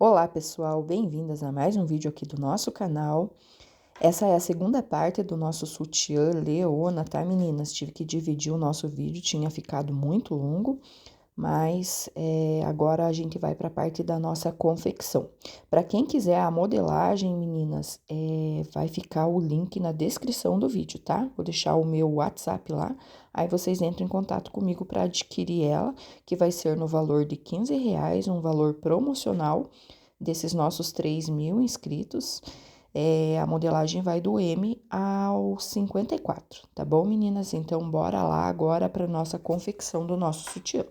Olá pessoal, bem-vindas a mais um vídeo aqui do nosso canal. Essa é a segunda parte do nosso sutiã Leona, tá meninas? Tive que dividir o nosso vídeo, tinha ficado muito longo, mas agora a gente vai para a parte da nossa confecção. Para quem quiser a modelagem, meninas, vai ficar o link na descrição do vídeo, tá? Vou deixar o meu WhatsApp lá, aí vocês entram em contato comigo para adquirir ela, que vai ser no valor de R$15, um valor promocional desses nossos 3.000 inscritos. A modelagem vai do M ao 54, tá bom, meninas? Então, bora lá agora para nossa confecção do nosso sutiã.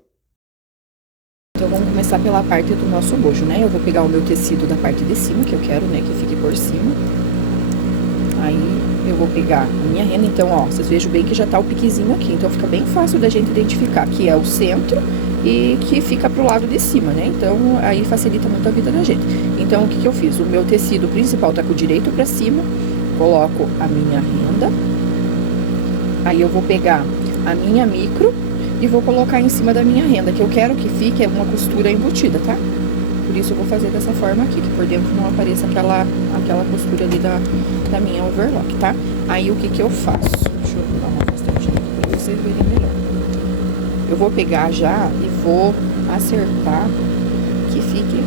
Então, vamos começar pela parte do nosso bojo, né? Eu vou pegar o meu tecido da parte de cima, que eu quero, né, que fique por cima. Aí, eu vou pegar a minha renda, então, ó, vocês vejam bem que já tá o piquezinho aqui, então fica bem fácil da gente identificar que é o centro e que fica pro lado de cima, né? Então, aí facilita muito a vida da gente. Então, o que que eu fiz? O meu tecido principal tá com o direito pra cima, coloco a minha renda, aí eu vou pegar a minha micro e vou colocar em cima da minha renda, que eu quero que fique uma costura embutida, tá? Por isso eu vou fazer dessa forma aqui, que por dentro não apareça aquela costura ali da minha overlock, tá? Aí o que que eu faço? Deixa eu dar uma afastadinha aqui pra vocês verem melhor. Eu vou pegar já e vou acertar que fique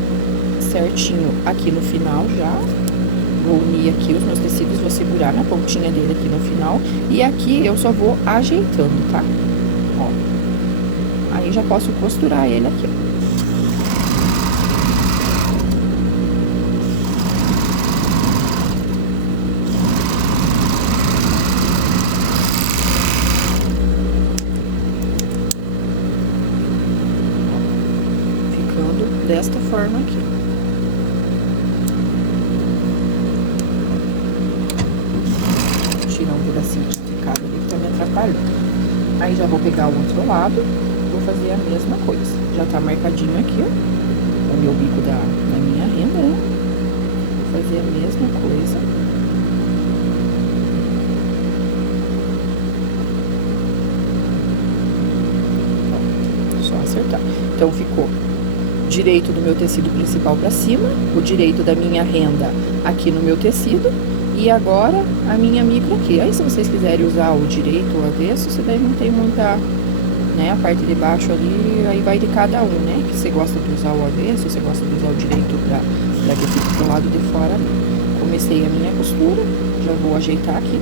certinho aqui no final já. Vou unir aqui os meus tecidos, vou segurar na pontinha dele aqui no final. E aqui eu só vou ajeitando, tá? Ó. Aí já posso costurar ele aqui, ó. Ficando desta forma aqui. Vou tirar um pedacinho de esticado ali que tá me atrapalhando. Aí já vou pegar o outro lado, vou fazer a mesma coisa. Já tá marcadinho aqui, ó, o meu bico da minha renda, né? Vou fazer a mesma coisa. Ó, só acertar. Então, ficou direito do meu tecido principal pra cima, o direito da minha renda aqui no meu tecido. E agora, a minha micro aqui. Aí, se vocês quiserem usar o direito ou o avesso, você daí não tem muita, né, a parte de baixo ali, aí vai de cada um, né? Que você gosta de usar o avesso, você gosta de usar o direito pra que fique pro lado de fora. Comecei a minha costura, já vou ajeitar aqui.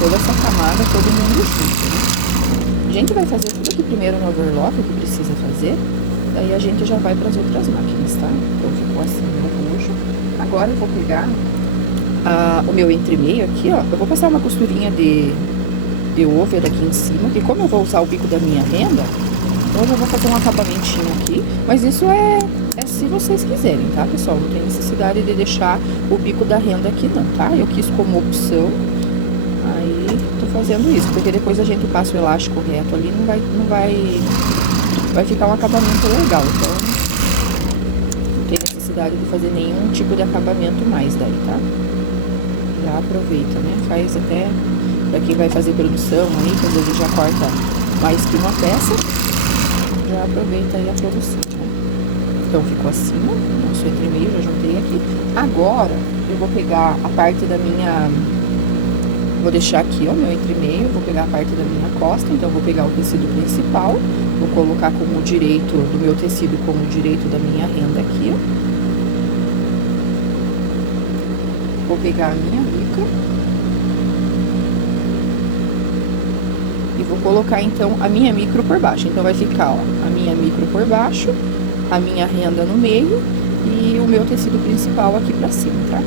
Toda essa camada, todo mundo junto, né? A gente vai fazer tudo aqui primeiro no overlock, o que precisa fazer, daí a gente já vai para as outras máquinas, tá? Então, ficou assim o roxo. Agora eu vou pegar o meu entremeio aqui, ó, eu vou passar uma costurinha de over aqui em cima, que como eu vou usar o bico da minha renda, então eu já vou fazer um acabamentinho aqui, mas isso é se vocês quiserem, tá, pessoal? Não tem necessidade de deixar o bico da renda aqui não, tá? Eu quis como opção, aí tô fazendo isso, porque depois a gente passa o elástico reto ali, vai ficar um acabamento legal, então não tem necessidade de fazer nenhum tipo de acabamento mais daí, tá? Já aproveita, né? Faz até pra quem vai fazer produção aí, que às vezes já corta mais que uma peça, já aproveita aí a produção, né? Então, ficou assim, nosso entremeio, já juntei aqui. Agora, eu vou pegar a parte da minha... Vou deixar aqui, ó, meu entremeio, vou pegar a parte da minha costa, então, vou pegar o tecido principal, vou colocar como direito do meu tecido, como direito da minha renda aqui, ó. Vou pegar a minha micro. E vou colocar, então, a minha micro por baixo. Então, vai ficar, ó, a minha micro por baixo, a minha renda no meio e o meu tecido principal aqui pra cima, tá?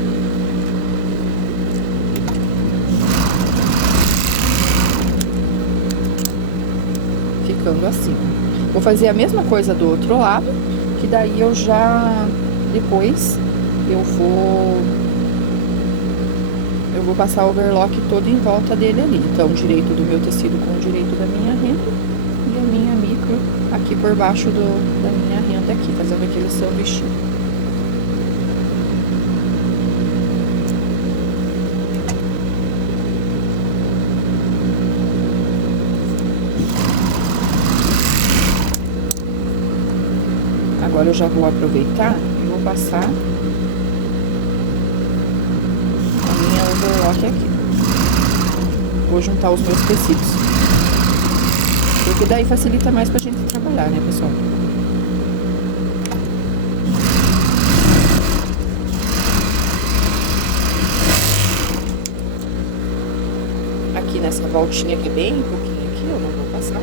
Ficando assim. Vou fazer a mesma coisa do outro lado, que daí eu já... Depois eu vou passar o overlock todo em volta dele ali. Então, direito do meu tecido com o direito da minha renda e a minha micro aqui por baixo da minha renda aqui, tá fazendo aquele sanduichinho. Agora eu já vou aproveitar e vou passar a minha overlock aqui. Vou juntar os meus tecidos. Porque daí facilita mais pra gente trabalhar, né, pessoal? Aqui nessa voltinha que é bem pouquinho aqui, eu não vou passar.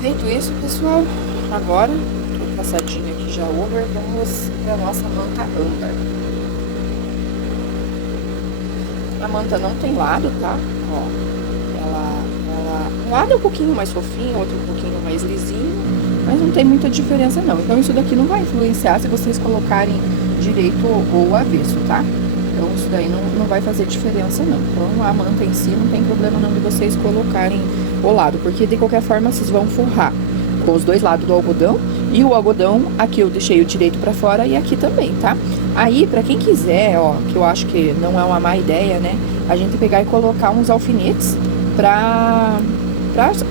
Feito isso, pessoal, agora, tô passadinho aqui já over, vamos pra nossa manta âmbar. A manta não tem lado, tá? Ó, um lado é um pouquinho mais fofinho, outro um pouquinho mais lisinho, mas não tem muita diferença não. Então isso daqui não vai influenciar se vocês colocarem direito ou avesso, tá? Então isso daí não vai fazer diferença não. Então a manta em si não tem problema não de vocês colocarem o lado, porque de qualquer forma vocês vão forrar com os dois lados do algodão, e o algodão aqui eu deixei o direito pra fora e aqui também, tá? Aí, pra quem quiser, ó, que eu acho que não é uma má ideia, né, a gente pegar e colocar uns alfinetes pra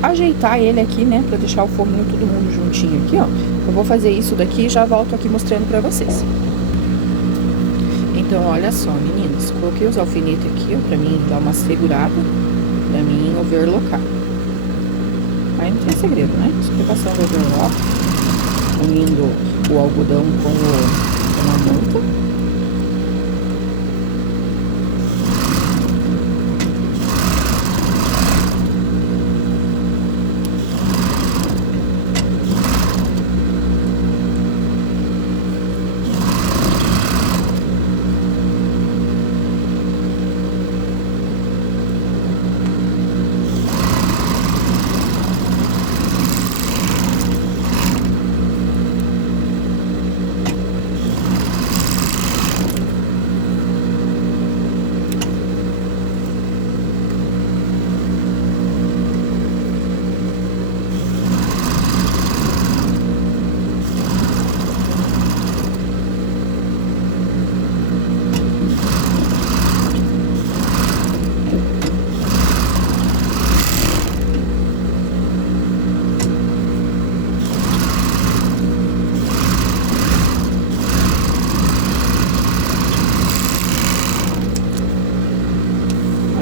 ajeitar ele aqui, né, pra deixar o forrinho todo mundo juntinho aqui, ó. Eu vou fazer isso daqui e já volto aqui mostrando pra vocês. Então, olha só, meninas, coloquei os alfinetes aqui, ó, pra mim dar uma segurada, pra mim overlocar. Aí não tem segredo, né? Só passando o overlock, unindo o algodão com a manta.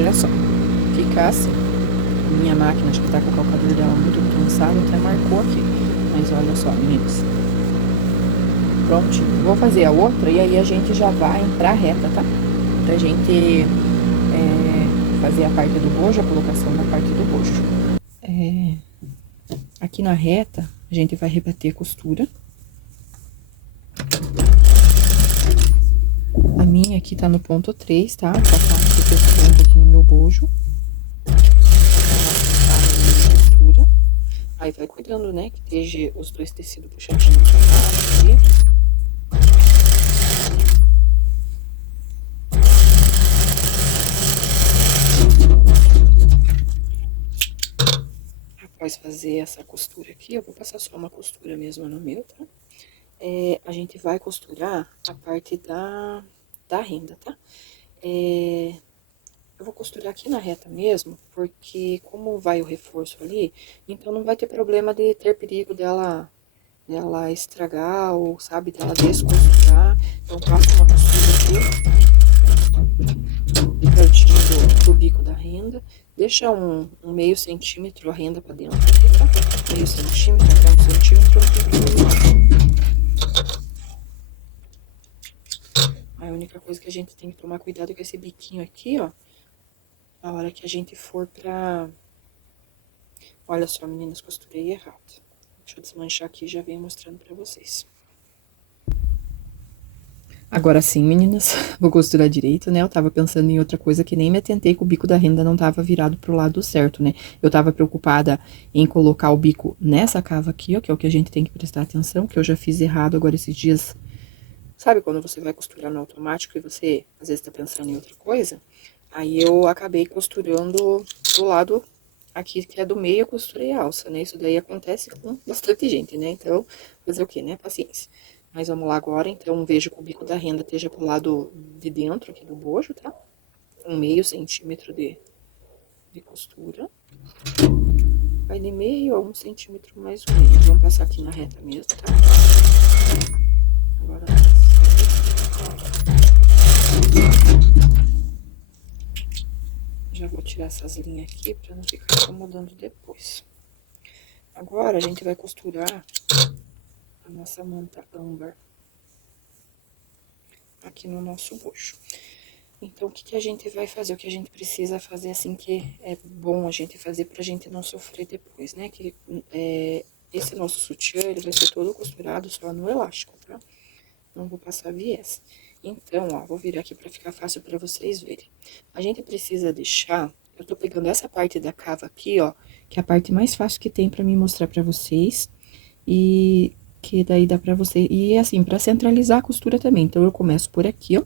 Olha só, fica assim. Minha máquina, acho que tá com o calcador dela muito cansado, até marcou aqui. Mas olha só, meninas. Prontinho. Vou fazer a outra e aí a gente já vai pra reta, tá? Pra gente fazer a parte do bojo, a colocação da parte do bojo. Aqui na reta, a gente vai rebater a costura. A minha aqui tá no ponto 3, tá? Vou passar esse ponto aqui no meu bojo. Aí vai cuidando, né? Que esteja os dois tecidos puxadinhos pra baixo aqui. Após fazer essa costura aqui, eu vou passar só uma costura mesmo no meu, tá? A gente vai costurar a parte da renda, tá? Eu vou costurar aqui na reta mesmo, porque como vai o reforço ali, então não vai ter problema de ter perigo dela estragar ou, sabe, dela descosturar. Então, passo uma costura aqui, pertinho pro bico da renda. Deixa um meio centímetro a renda pra dentro aqui, tá? Meio centímetro até 1 centímetro, não tem problema. A única coisa que a gente tem que tomar cuidado é com esse biquinho aqui, ó. A hora que a gente for pra... Olha só, meninas, costurei errado. Deixa eu desmanchar aqui e já venho mostrando pra vocês. Agora sim, meninas, vou costurar direito, né? Eu tava pensando em outra coisa que nem me atentei que o bico da renda não tava virado pro lado certo, né? Eu tava preocupada em colocar o bico nessa cava aqui, ó, que é o que a gente tem que prestar atenção, que eu já fiz errado agora esses dias. Sabe quando você vai costurar no automático e você, às vezes, tá pensando em outra coisa? Aí eu acabei costurando do lado aqui, que é do meio, eu costurei a alça, né? Isso daí acontece com bastante gente, né? Então, fazer o quê, né? Paciência. Mas vamos lá agora, então, vejo que o bico da renda esteja pro lado de dentro aqui do bojo, tá? 1/2 centímetro de costura. Vai de meio a 1 centímetro mais ou menos. Vamos passar aqui na reta mesmo, tá? Agora, já vou tirar essas linhas aqui pra não ficar incomodando depois. Agora, a gente vai costurar a nossa manta âmbar aqui no nosso bojo. Então, o que a gente vai fazer? O que a gente precisa fazer, assim, que é bom a gente fazer pra gente não sofrer depois, né? Que esse nosso sutiã, ele vai ser todo costurado só no elástico, tá? Não vou passar viés. Então, ó, vou virar aqui pra ficar fácil pra vocês verem. A gente precisa deixar... Eu tô pegando essa parte da cava aqui, ó, que é a parte mais fácil que tem pra mim mostrar pra vocês. E que daí dá pra você... E assim, pra centralizar a costura também. Então, eu começo por aqui, ó.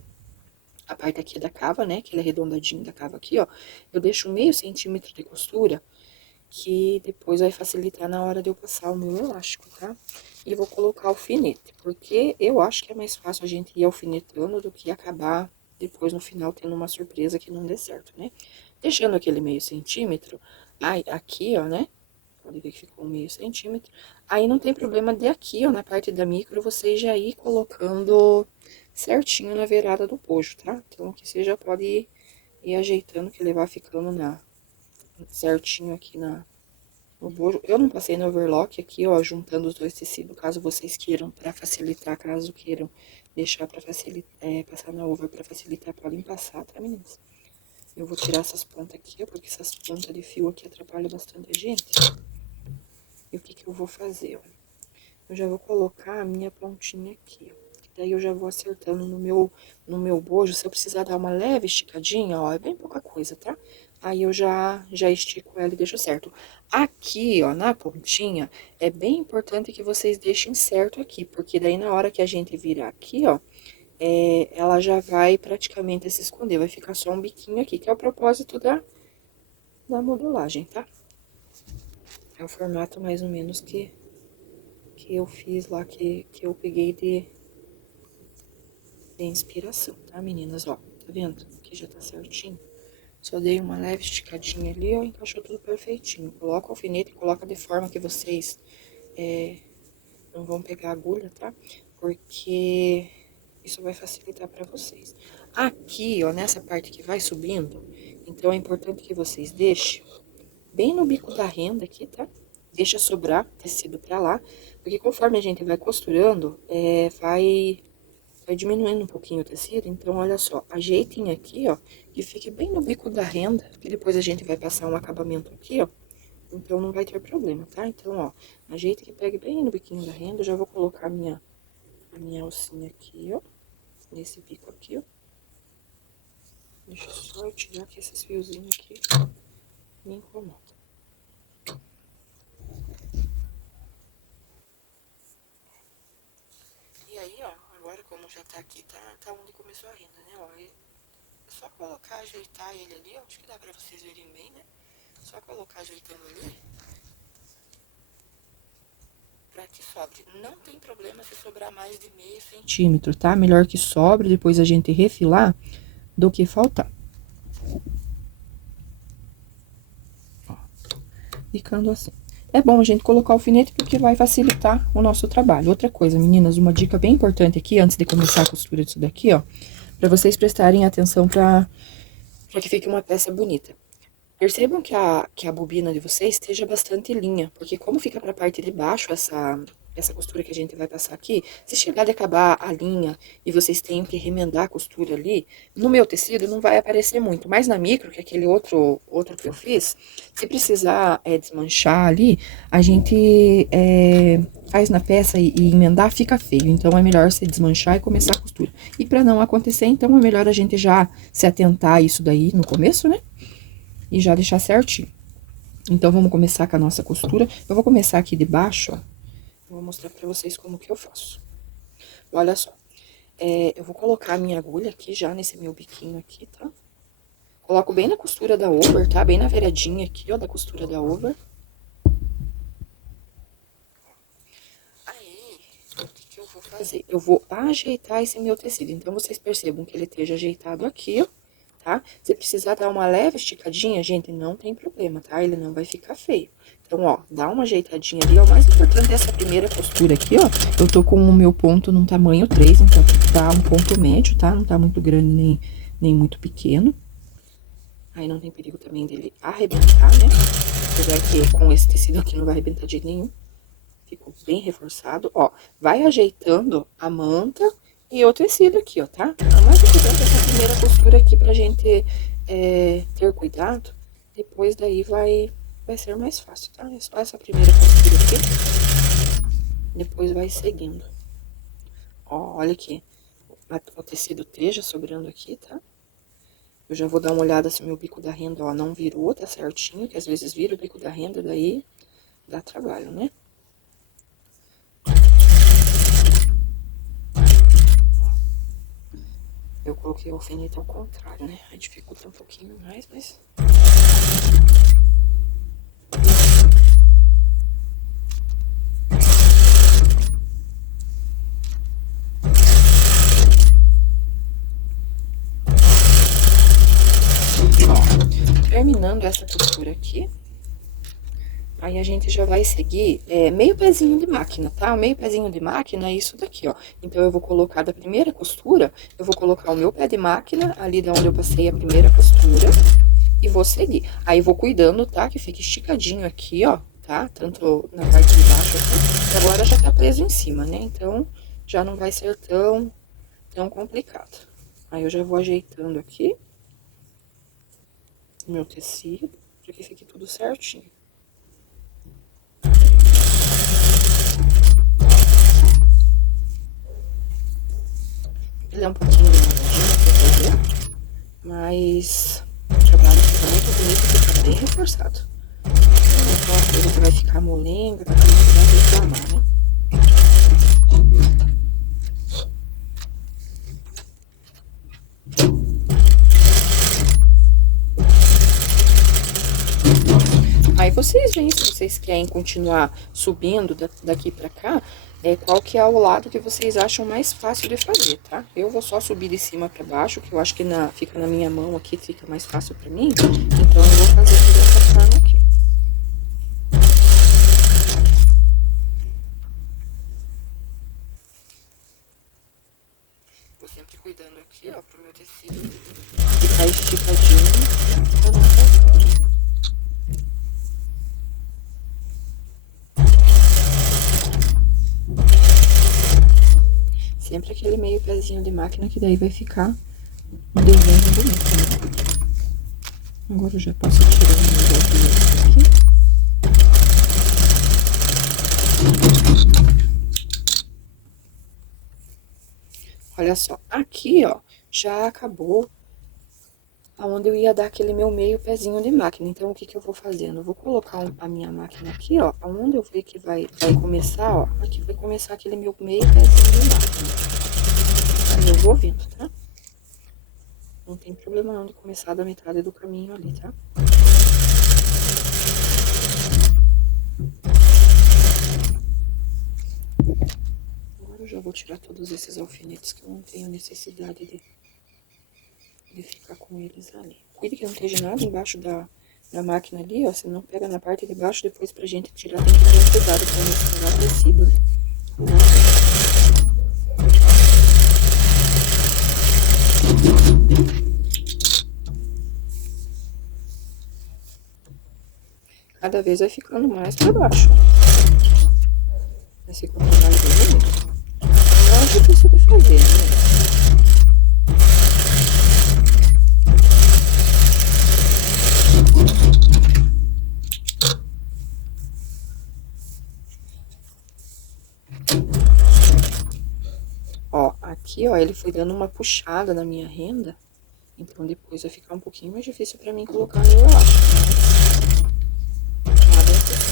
A parte aqui da cava, né, que ele é arredondadinho da cava aqui, ó. Eu deixo 0,5 centímetro de costura, que depois vai facilitar na hora de eu passar o meu elástico, tá? E vou colocar alfinete, porque eu acho que é mais fácil a gente ir alfinetando do que acabar depois no final tendo uma surpresa que não dê certo, né? Deixando aquele 0,5 centímetro, aí aqui, ó, né? Pode ver que ficou 0,5 centímetro. Aí não tem problema de aqui, ó, na parte da micro, você já ir colocando certinho na virada do bojo, tá? Então, aqui você já pode ir ajeitando, que ele vai ficando certinho aqui no bojo. Eu não passei no overlock aqui, ó, juntando os dois tecidos, caso vocês queiram, pra facilitar, caso queiram deixar pra facilitar, passar na over pra facilitar, podem passar, tá, meninas? Eu vou tirar essas pontas aqui, ó, porque essas pontas de fio aqui atrapalham bastante a gente. E o que eu vou fazer, ó? Eu já vou colocar a minha pontinha aqui, ó. Daí eu já vou acertando no meu bojo. Se eu precisar dar uma leve esticadinha, ó, é bem pouca coisa, tá? Aí eu já estico ela e deixo certo. Aqui, ó, na pontinha, é bem importante que vocês deixem certo aqui, porque daí na hora que a gente virar aqui, ó, ela já vai praticamente se esconder. Vai ficar só um biquinho aqui, que é o propósito da modelagem, tá? É o formato mais ou menos que eu fiz lá, que eu peguei de inspiração, tá, meninas? Ó, tá vendo? Aqui já tá certinho. Só dei uma leve esticadinha ali, ó, encaixou tudo perfeitinho. Coloca o alfinete, coloca de forma que vocês não vão pegar agulha, tá? Porque isso vai facilitar pra vocês. Aqui, ó, nessa parte que vai subindo, então é importante que vocês deixem bem no bico da renda aqui, tá? Deixa sobrar tecido pra lá, porque conforme a gente vai costurando, vai diminuindo um pouquinho o tecido. Então, olha só, ajeitem aqui, ó, que fique bem no bico da renda, que depois a gente vai passar um acabamento aqui, ó. Então, não vai ter problema, tá? Então, ó, ajeita que pegue bem no biquinho da renda. Eu já vou colocar a minha alcinha aqui, ó, nesse bico aqui, ó. Deixa eu só tirar aqui esses fiozinhos aqui, me incomoda. E aí, ó, agora como já tá aqui, tá onde começou a renda, né, ó. É só colocar, ajeitar ele ali, ó, acho que dá pra vocês verem bem, né. Só colocar ajeitando ali, pra que sobre. Não tem problema se sobrar mais de 0,5 centímetro, tá? Melhor que sobre, depois a gente refilar, do que faltar. Ó, ficando assim. É bom a gente colocar o alfinete porque vai facilitar o nosso trabalho. Outra coisa, meninas, uma dica bem importante aqui, antes de começar a costura disso daqui, ó, pra vocês prestarem atenção pra para que fique uma peça bonita. Percebam que a bobina de vocês esteja bastante linha, porque como fica para a parte de baixo essa costura que a gente vai passar aqui, se chegar de acabar a linha e vocês tenham que remendar a costura ali, no meu tecido não vai aparecer muito, mas na micro, que é aquele outro que eu fiz, se precisar desmanchar ali, a gente faz na peça e emendar, fica feio, então é melhor você desmanchar e começar a costura. E para não acontecer, então é melhor a gente já se atentar a isso daí no começo, né? E já deixar certinho. Então, vamos começar com a nossa costura. Eu vou começar aqui de baixo, ó. Vou mostrar pra vocês como que eu faço. Olha só. Eu vou colocar a minha agulha aqui já nesse meu biquinho aqui, tá? Coloco bem na costura da over, tá? Bem na beiradinha aqui, ó, da costura da over. Aí, o que eu vou fazer? Eu vou ajeitar esse meu tecido. Então, vocês percebam que ele esteja ajeitado aqui, ó. Tá? Se precisar dar uma leve esticadinha, gente, não tem problema, tá? Ele não vai ficar feio. Então, ó, dá uma ajeitadinha ali, ó. O mais importante é essa primeira costura aqui, ó. Eu tô com o meu ponto num tamanho 3, então tá um ponto médio, tá? Não tá muito grande nem muito pequeno. Aí não tem perigo também dele arrebentar, né? Apesar que com esse tecido aqui não vai arrebentar de jeito nenhum. Ficou bem reforçado, ó. Vai ajeitando a manta e o tecido aqui, ó, tá? É mais importante essa primeira costura aqui pra gente ter cuidado. Depois daí vai ser mais fácil, tá? É só essa primeira costura aqui. Depois vai seguindo. Ó, olha aqui. O tecido esteja sobrando aqui, tá? Eu já vou dar uma olhada se o meu bico da renda, ó, não virou, tá certinho. Que às vezes vira o bico da renda, daí dá trabalho, né? Eu coloquei o alfinete ao contrário, né? Aí dificulta um pouquinho mais, mas... Ó, terminando essa costura aqui, aí a gente já vai seguir meio pezinho de máquina, tá? Meio pezinho de máquina é isso daqui, ó. Então, eu vou colocar da primeira costura, eu vou colocar o meu pé de máquina ali da onde eu passei a primeira costura e vou seguir. Aí, vou cuidando, tá? Que fique esticadinho aqui, ó, tá? Tanto na parte de baixo aqui, agora já tá preso em cima, né? Então, já não vai ser tão complicado. Aí, eu já vou ajeitando aqui o meu tecido, pra que fique tudo certinho. Ele é um pouquinho demoradinho pra fazer, mas o trabalho fica muito bonito e fica bem reforçado. Não é aquela coisa que vai ficar molenga, que vai reclamar, né? Aí vocês veem se vocês querem continuar subindo daqui pra cá, qual que é o lado que vocês acham mais fácil de fazer, tá? Eu vou só subir de cima pra baixo, que eu acho que fica na minha mão aqui, fica mais fácil pra mim. Então, eu vou fazer dessa forma aqui. Vou sempre cuidando aqui, ó, pro meu tecido ficar esticadinho pra não ficar fora. Sempre aquele meio pezinho de máquina, que daí vai ficar um desenho bonito, né? Agora eu já passo tirando os alfinetes aqui. Olha só, aqui, ó, já acabou aonde eu ia dar aquele meu meio pezinho de máquina. Então, o que que eu vou fazendo? Eu vou colocar a minha máquina aqui, ó, aonde eu ver que vai começar, ó, aqui vai começar aquele meu meio pezinho de máquina. Aí eu vou vindo, tá? Não tem problema não de começar da metade do caminho ali, tá? Agora eu já vou tirar todos esses alfinetes que eu não tenho necessidade de ficar com eles ali. Cuide que não esteja nada embaixo da máquina ali, ó, senão pega na parte de baixo, depois pra gente tirar tem que ter cuidado pra não estragar o tecido, né? cada vez vai ficando mais pra baixo. Vai ficar um trabalho bem bonito. Não é difícil de fazer, né? Ó, aqui, ó, ele foi dando uma puxada na minha renda. Então, depois vai ficar um pouquinho mais difícil pra mim colocar no elástico, né? Nada assim.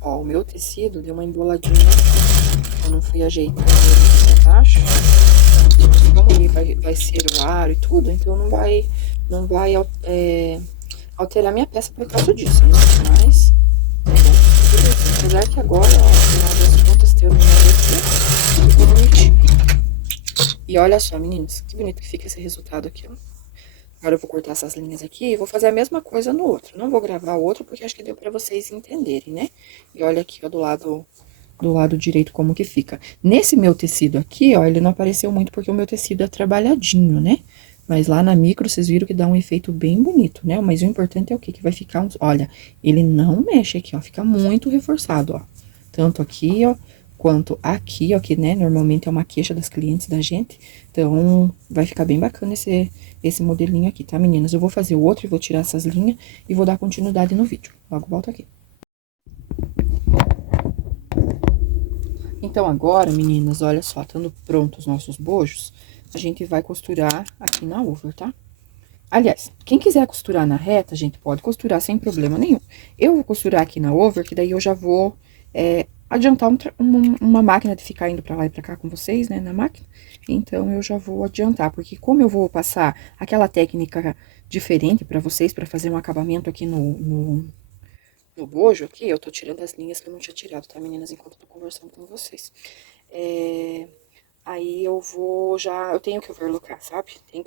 Ó, o meu tecido deu uma emboladinha aqui. Eu não fui ajeitando ele aqui pra baixo. Como ele vai ser o aro e tudo, então não vai alterar minha peça por causa disso, né? Mas, apesar que agora, ó, no final das contas, terminando aqui, ficou bonitinho. E olha só, meninas, que bonito que fica esse resultado aqui, ó. Agora eu vou cortar essas linhas aqui e vou fazer a mesma coisa no outro. Não vou gravar o outro porque acho que deu pra vocês entenderem, né? E olha aqui, ó, do lado direito como que fica. Nesse meu tecido aqui, ó, ele não apareceu muito porque o meu tecido é trabalhadinho, né? Mas lá na micro, vocês viram que dá um efeito bem bonito, né? Mas o importante é o quê? Que vai ficar uns... Olha, ele não mexe aqui, ó, fica muito reforçado, ó. Tanto aqui, ó, quanto aqui, ó, que, né, normalmente é uma queixa das clientes da gente. Então, vai ficar bem bacana esse modelinho aqui, tá, meninas? Eu vou fazer o outro e vou tirar essas linhas e vou dar continuidade no vídeo. Logo volto aqui. Então, agora, meninas, olha só, estando prontos os nossos bojos, a gente vai costurar aqui na over, tá? Aliás, quem quiser costurar na reta, a gente pode costurar sem problema nenhum. Eu vou costurar aqui na over, que daí eu já vou adiantar uma máquina de ficar indo pra lá e pra cá com vocês, né, na máquina. Então, eu já vou adiantar, porque como eu vou passar aquela técnica diferente pra vocês, pra fazer um acabamento aqui no bojo aqui, eu tô tirando as linhas que eu não tinha tirado, tá, meninas, enquanto eu tô conversando com vocês. Aí eu tenho que overlocar, sabe? Tem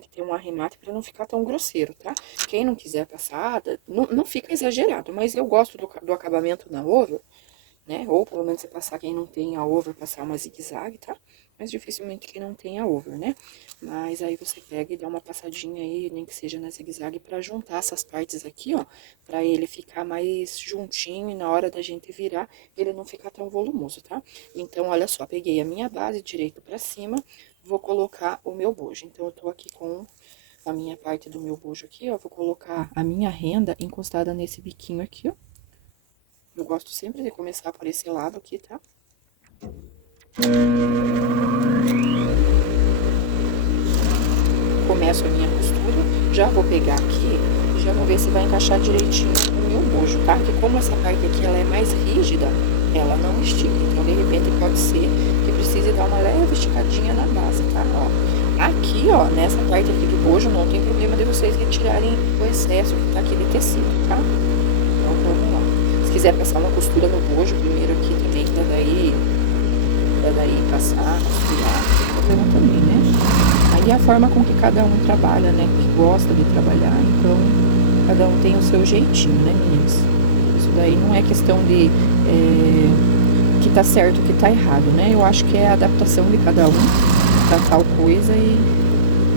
que ter um arremate pra não ficar tão grosseiro, tá? Quem não quiser passar, não fica exagerado, mas eu gosto do acabamento na over, né? Ou pelo menos você passar, quem não tem a over, passar uma zigue-zague, tá? Mas dificilmente quem não tem a over, né? Mas aí você pega e dá uma passadinha aí, nem que seja na zigue-zague, pra juntar essas partes aqui, ó, pra ele ficar mais juntinho e na hora da gente virar, ele não ficar tão volumoso, tá? Então, olha só, peguei a minha base direito pra cima, vou colocar o meu bojo. Então, eu tô aqui com a minha parte do meu bojo aqui, ó, vou colocar a minha renda encostada nesse biquinho aqui, ó. Eu gosto sempre de começar por esse lado aqui, tá? Começo a minha costura, já vou pegar aqui e já vou ver se vai encaixar direitinho no meu bojo, tá? Porque como essa parte aqui, ela é mais rígida, ela não estica. Então, de repente, pode ser que precise dar uma leve esticadinha na base, tá? Ó, aqui, ó, nessa parte aqui do bojo, não tem problema de vocês retirarem o excesso que tá aqui de tecido, tá? Então, vamos lá. Se quiser passar uma costura no bojo primeiro aqui também, pra daí passar, costurar, não tem problema também, né? Aí é a forma com que cada um trabalha, né? Que gosta de trabalhar, então cada um tem o seu jeitinho, né, meninas? Isso daí não é questão de que tá certo, que tá errado, né? Eu acho que é a adaptação de cada um pra tal coisa e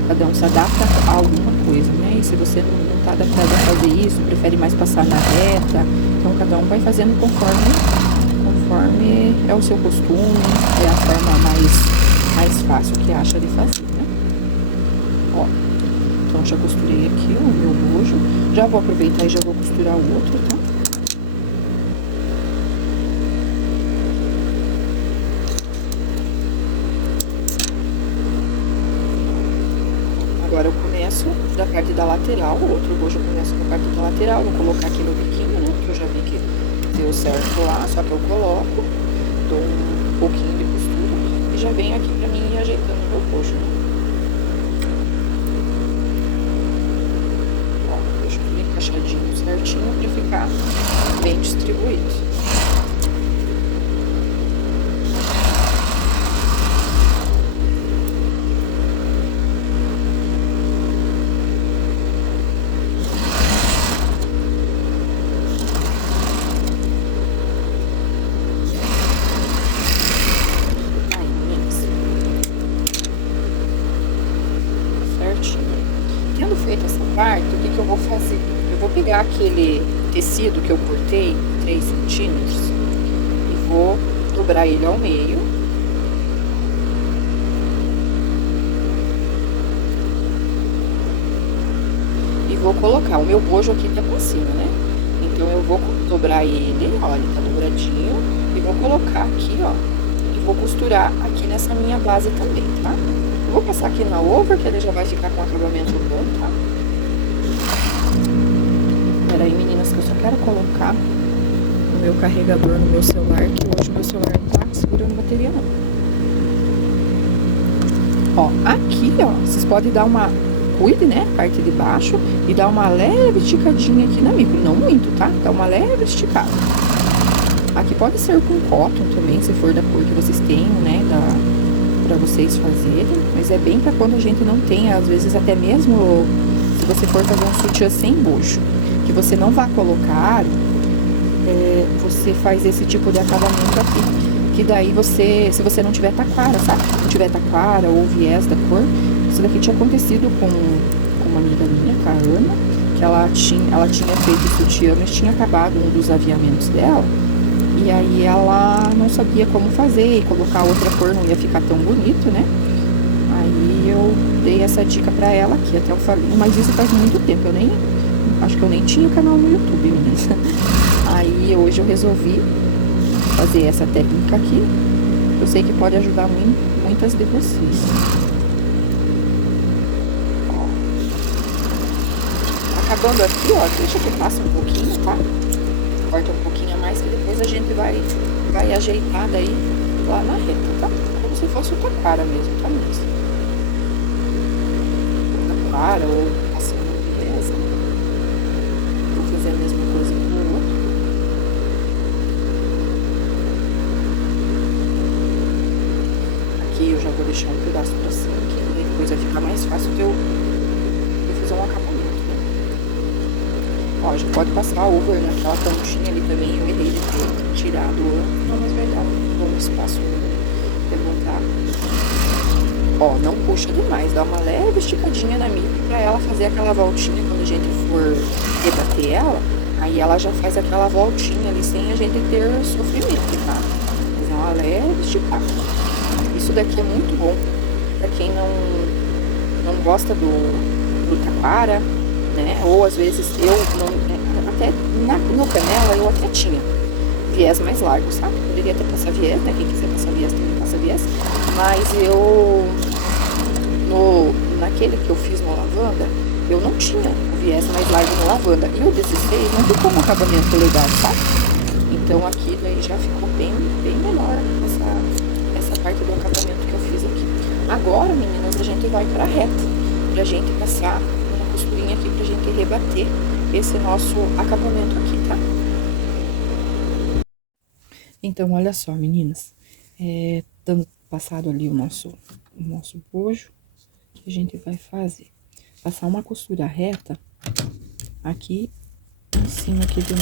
cada um se adapta a alguma coisa, né? E se você não tá adaptado a fazer isso, prefere mais passar na reta, então cada um vai fazendo conforme é o seu costume, é a forma mais fácil que acha de fazer, né? Ó, então já costurei aqui o meu bojo, já vou aproveitar e já vou costurar o outro, tá? Agora eu começo começo da parte da lateral, o outro bojo eu começo da parte da lateral, vou colocar aqui no biquinho, né, que eu já vi que deu certo lá, só que eu coloco, dou um pouquinho de costura e já venho aqui pra mim ir ajeitando o meu bojo, né. Ó, deixa tudo encaixadinho certinho pra ficar bem distribuído. Tendo feito essa parte, o que que eu vou fazer? Eu vou pegar aquele tecido que eu cortei, 3 centímetros, e vou dobrar ele ao meio. E vou colocar, o meu bojo aqui tá pra cima, né? Então eu vou dobrar ele, ó, ele tá dobradinho, e vou colocar aqui, ó, e vou costurar aqui nessa minha base também, tá? Vou passar aqui na over, que ele já vai ficar com um acabamento bom, tá? Pera aí, meninas, que eu só quero colocar o meu carregador no meu celular, que hoje o meu celular não tá segurando bateria, não. Ó, aqui, ó, vocês podem dar uma... Cuide, né, parte de baixo, e dar uma leve esticadinha aqui na micro. Não muito, tá? Dá uma leve esticada. Aqui pode ser com cotton também, se for da cor que vocês tenham, né, pra vocês fazerem, mas é bem pra quando a gente não tem, às vezes até mesmo se você for fazer um sutiã sem bojo, que você não vai colocar, você faz esse tipo de acabamento aqui, que daí você, se você não tiver taquara, sabe? Não tiver taquara ou viés da cor, isso daqui tinha acontecido com uma amiga minha, com a Ana, que ela tinha feito sutiã, mas tinha acabado um dos aviamentos dela. E aí ela não sabia como fazer, e colocar outra cor não ia ficar tão bonito, né? Aí eu dei essa dica pra ela aqui, até eu falei, mas isso faz muito tempo, acho que eu nem tinha canal no YouTube, meninas. Aí hoje eu resolvi fazer essa técnica aqui, eu sei que pode ajudar muitas de vocês. Ó. Acabando aqui, ó, deixa que passa um pouquinho, tá? Corta um pouquinho a mais, que depois a gente vai ajeitar daí lá na reta, tá? Como se fosse o taquara mesmo, tá, mesmo? Taquara ou passando beleza. Vou fazer a mesma coisa com o outro. Aqui eu já vou deixar um pedaço pra cima, que depois vai ficar mais fácil de eu fazer um acabamento. Ó, já pode passar over naquela pontinha ali também, eu errei de ter tirado, não, mas vai dar um bom espaço pra levantar. Ó, não puxa demais, dá uma leve esticadinha na micro pra ela fazer aquela voltinha quando a gente for rebater ela, aí ela já faz aquela voltinha ali sem a gente ter sofrimento, tá? Mas é uma leve esticada. Isso daqui é muito bom pra quem não gosta do taquara, né? Ou às vezes eu não, até no canela eu até tinha viés mais largo, sabe? Poderia até passar viés, né? Quem quiser passar viés também passa viés. Mas eu naquele que eu fiz no lavanda, eu não tinha o viés mais largo no lavanda. E o 16 não ficou um acabamento legal, sabe? Então aqui daí já ficou bem melhor essa parte do acabamento que eu fiz aqui. Agora, meninas, a gente vai pra reta, pra gente passar costurinha aqui pra gente rebater esse nosso acabamento aqui, tá? Então, olha só, meninas, dando passado ali o nosso bojo, o que a gente vai fazer? Passar uma costura reta aqui em cima aqui do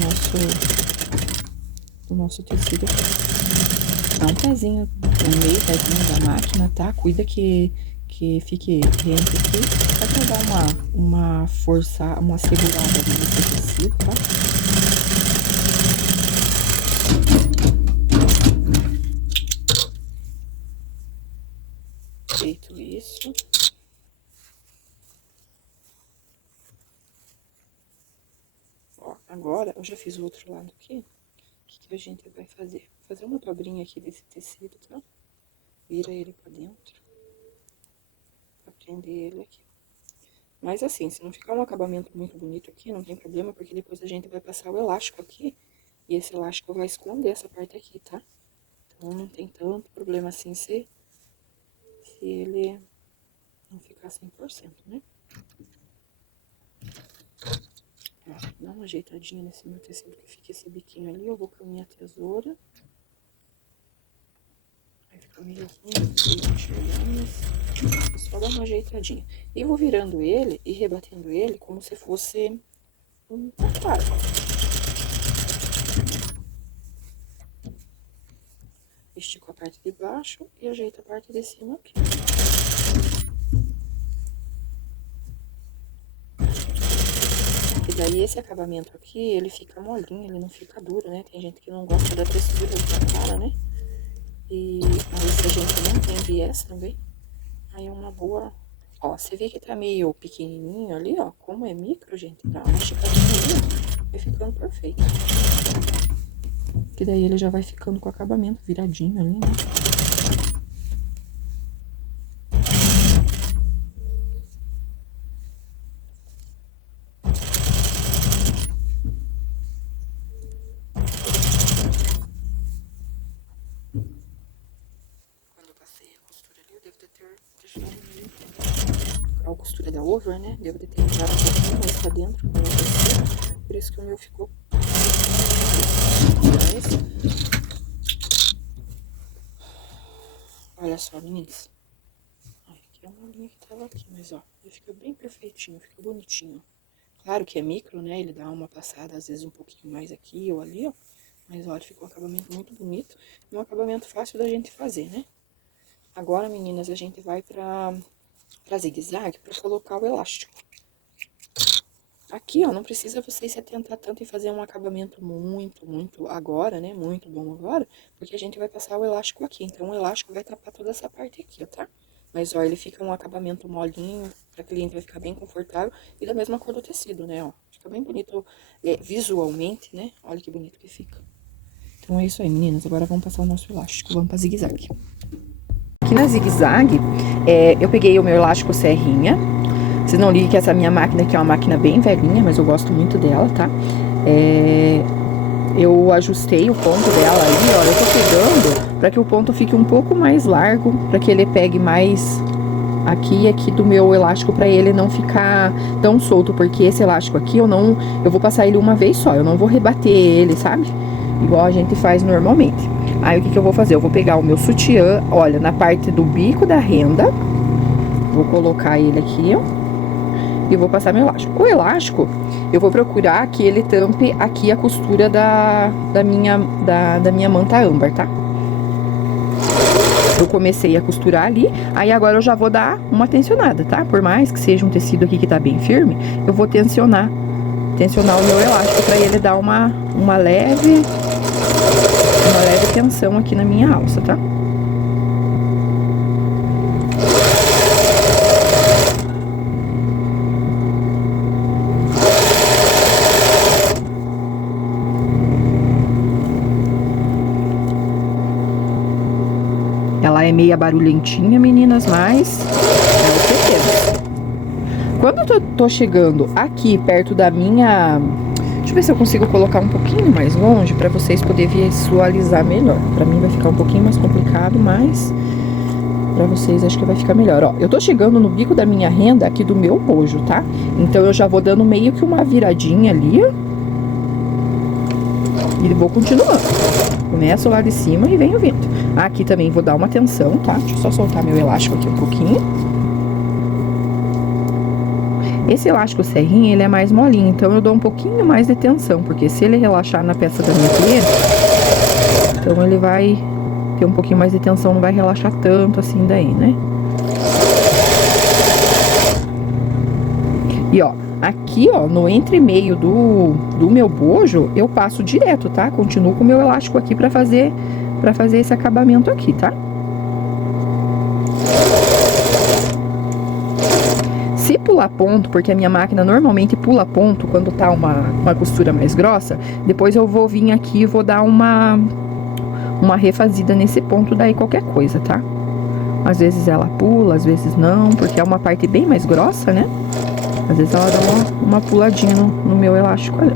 nosso tecido aqui. Dá um pezinho, meio pezinho da máquina, tá? Cuida que fique rente aqui, só pra dar uma força, uma segurada nesse tecido, tá? Feito isso. Ó, agora eu já fiz o outro lado aqui. O que a gente vai fazer? Vou fazer uma dobrinha aqui desse tecido, tá? Vira ele pra dentro. Pra prender ele aqui. Mas assim, se não ficar um acabamento muito bonito aqui, não tem problema, porque depois a gente vai passar o elástico aqui, e esse elástico vai esconder essa parte aqui, tá? Então não tem tanto problema assim se ele não ficar 100%, né? Ó, dá uma ajeitadinha nesse meu tecido que fica esse biquinho ali, eu vou com a minha tesoura. Vai ficar meio ruim, só dá uma ajeitadinha. E eu vou virando ele e rebatendo ele como se fosse um tatuado. Estico a parte de baixo e ajeito a parte de cima aqui. E daí esse acabamento aqui, ele fica molinho, ele não fica duro, né? Tem gente que não gosta da textura da cara, né? E aí se a gente não tem viés também, aí é uma boa... Ó, você vê que tá meio pequenininho ali, ó. Como é micro, gente, dá uma esticadinha ali, ó. Vai ficando perfeito. Que daí ele já vai ficando com o acabamento viradinho ali, né? Quando eu passei a costura ali, eu devo ter deixado ali. A costura da over, né? Devo ter entrado um pouquinho mais pra dentro. Por isso que o meu ficou. Mas... olha só, meninas. Aqui é uma linha que tava aqui, mas ó, ele fica bem perfeitinho, fica bonitinho. Claro que é micro, né? Ele dá uma passada, às vezes um pouquinho mais aqui ou ali, ó. Mas olha, ficou um acabamento muito bonito. E um acabamento fácil da gente fazer, né? Agora, meninas, a gente vai pra zigue-zague pra colocar o elástico. Aqui, ó, não precisa vocês se atentar tanto em fazer um acabamento muito agora, né? Muito bom agora, porque a gente vai passar o elástico aqui. Então, o elástico vai tapar toda essa parte aqui, ó, tá? Mas, ó, ele fica um acabamento molinho, pra cliente vai ficar bem confortável. E da mesma cor do tecido, né, ó. Fica bem bonito visualmente, né? Olha que bonito que fica. Então, é isso aí, meninas. Agora vamos passar o nosso elástico. Vamos pra zigue-zague. Aqui na zigue-zague, eu peguei o meu elástico serrinha. Vocês não liguem que essa minha máquina aqui é uma máquina bem velhinha, mas eu gosto muito dela, tá? Eu ajustei o ponto dela ali, ó. Eu tô pegando pra que o ponto fique um pouco mais largo, pra que ele pegue mais aqui e aqui do meu elástico, pra ele não ficar tão solto, porque esse elástico aqui eu vou passar ele uma vez só, eu não vou rebater ele, sabe? Igual a gente faz normalmente. Aí o que eu vou fazer? Eu vou pegar o meu sutiã, olha, na parte do bico da renda, vou colocar ele aqui, ó. E vou passar meu elástico. O elástico, eu vou procurar que ele tampe aqui a costura da minha manta âmbar, tá? Eu comecei a costurar ali, aí agora eu já vou dar uma tensionada, tá? Por mais que seja um tecido aqui que tá bem firme, eu vou tensionar o meu elástico pra ele dar uma leve tensão aqui na minha alça, tá? Ela é meia barulhentinha, meninas, mas é o que temos. Quando eu tô chegando aqui perto da minha... deixa eu ver se eu consigo colocar um pouquinho mais longe pra vocês poderem visualizar melhor. Pra mim vai ficar um pouquinho mais complicado, mas pra vocês acho que vai ficar melhor. Ó, eu tô chegando no bico da minha renda aqui do meu bojo, tá? Então eu já vou dando meio que uma viradinha ali, ó. E vou continuando. Começo lá de cima e venho vindo. Aqui também vou dar uma tensão, tá? Deixa eu só soltar meu elástico aqui um pouquinho. Esse elástico serrinha, ele é mais molinho, então eu dou um pouquinho mais de tensão, porque se ele relaxar na peça da minha cliente, então ele vai ter um pouquinho mais de tensão, não vai relaxar tanto assim daí, né? E ó, aqui ó, no entre-meio do meu bojo, eu passo direto, tá? Continuo com o meu elástico aqui pra fazer esse acabamento aqui, tá? Se pular ponto, porque a minha máquina normalmente pula ponto quando tá uma costura mais grossa, depois eu vou vir aqui e vou dar uma refazida nesse ponto daí qualquer coisa, tá? Às vezes ela pula, às vezes não, porque é uma parte bem mais grossa, né? Às vezes ela dá uma puladinha no meu elástico ali.